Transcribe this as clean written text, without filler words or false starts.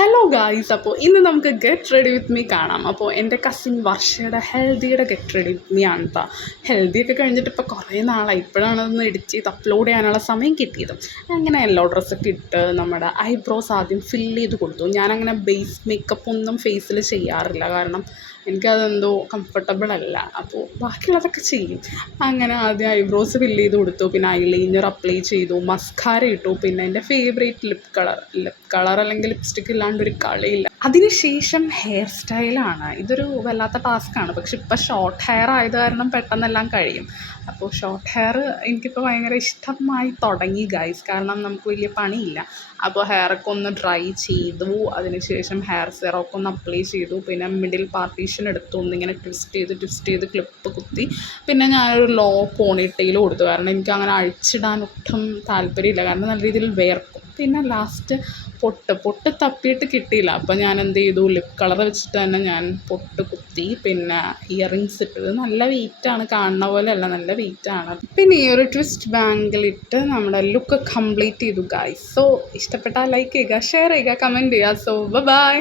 Hello guys, അപ്പോൾ ഇന്ന് നമുക്ക് ഗെറ്റ് റെഡി വിത്ത് മീ കാണാം. അപ്പോൾ എൻ്റെ കസിൻ വർഷയുടെ ഹെൽദിയുടെ ഗെറ്റ് റെഡി വിത്ത് മീ ആണ് കേട്ടോ. ഹെൽദിയൊക്കെ കഴിഞ്ഞിട്ട് ഇപ്പോൾ കുറേ നാളായി, ഇപ്പോഴാണ് അതൊന്ന് എഡിറ്റ് ചെയ്ത് അപ്ലോഡ് ചെയ്യാനുള്ള സമയം കിട്ടിയത്. അങ്ങനെ യെല്ലോ ഡ്രസ്സൊക്കെ ഇട്ട് നമ്മുടെ ഐബ്രോസ് ആദ്യം ഫില്ല് ചെയ്ത് കൊടുത്തു. ഞാനങ്ങനെ ബേസ് മേക്കപ്പ് ഒന്നും ഫേസിൽ ചെയ്യാറില്ല, കാരണം എനിക്കതെന്തോ കംഫർട്ടബിൾ അല്ല. അപ്പോൾ ബാക്കിയുള്ളതൊക്കെ ചെയ്യും. അങ്ങനെ ആദ്യം ഐബ്രോസ് ഫില്ല് ചെയ്ത് കൊടുത്തു, പിന്നെ ഐലൈനർ അപ്ലൈ ചെയ്തു, മസ്കാര ഇട്ടു, പിന്നെ എൻ്റെ ഫേവറേറ്റ് ലിപ് കളർ അല്ലെങ്കിൽ ലിപ്സ്റ്റിക്ക് ഇല്ലാണ്ട് ഒരു കളിയില്ല. അതിനുശേഷം ഹെയർ സ്റ്റൈലാണ്. ഇതൊരു വല്ലാത്ത ടാസ്ക്കാണ്, പക്ഷെ ഇപ്പം ഷോർട്ട് ഹെയർ ആയത് കാരണം പെട്ടെന്നെല്ലാം കഴിയും. അപ്പോൾ ഷോർട്ട് ഹെയർ എനിക്കിപ്പോൾ ഭയങ്കര ഇഷ്ടമായി തുടങ്ങി ഗൈസ്, കാരണം നമുക്ക് വലിയ പണിയില്ല. അപ്പോൾ ഹെയറൊക്കെ ഒന്ന് ഡ്രൈ ചെയ്തു, അതിനുശേഷം ഹെയർ സെറമൊക്കെ ഒന്ന് അപ്ലൈ ചെയ്തു, പിന്നെ മിഡിൽ പാർട്ടീഷൻ എടുത്തു, ഒന്നിങ്ങനെ ട്വിസ്റ്റ് ചെയ്ത് ക്ലിപ്പ് കുത്തി. പിന്നെ ഞാനൊരു ലോ പോണിടെയിൽ കൊടുത്തു, കാരണം എനിക്ക് അങ്ങനെ അഴിച്ചിടാൻ ഒട്ടും താല്പര്യമില്ല, കാരണം നല്ല രീതിയിൽ വേർക്കും. പിന്നെ ലാസ്റ്റ് പൊട്ട് തപ്പിയിട്ട് കിട്ടിയില്ല, അപ്പോൾ ഞാൻ എന്ത് ചെയ്തു, ലിപ് കളർ വെച്ചിട്ട് തന്നെ ഞാൻ പൊട്ട് കുത്തി. പിന്നെ ഇയറിങ്സ് ഇട്ടത് നല്ല വെയിറ്റാണ്, കാണുന്ന പോലെ അല്ല, നല്ല വെയിറ്റാണ്. പിന്നെ ഈ ഒരു ട്വിസ്റ്റ് ബാങ്കിലിട്ട് നമ്മുടെ ലുക്ക് കംപ്ലീറ്റ് ചെയ്തു ഗൈസ്. സോ ഇഷ്ടപ്പെട്ടാൽ ലൈക്ക് ചെയ്യുക, ഷെയർ ചെയ്യുക, കമൻറ്റ് ചെയ്യുക. So by.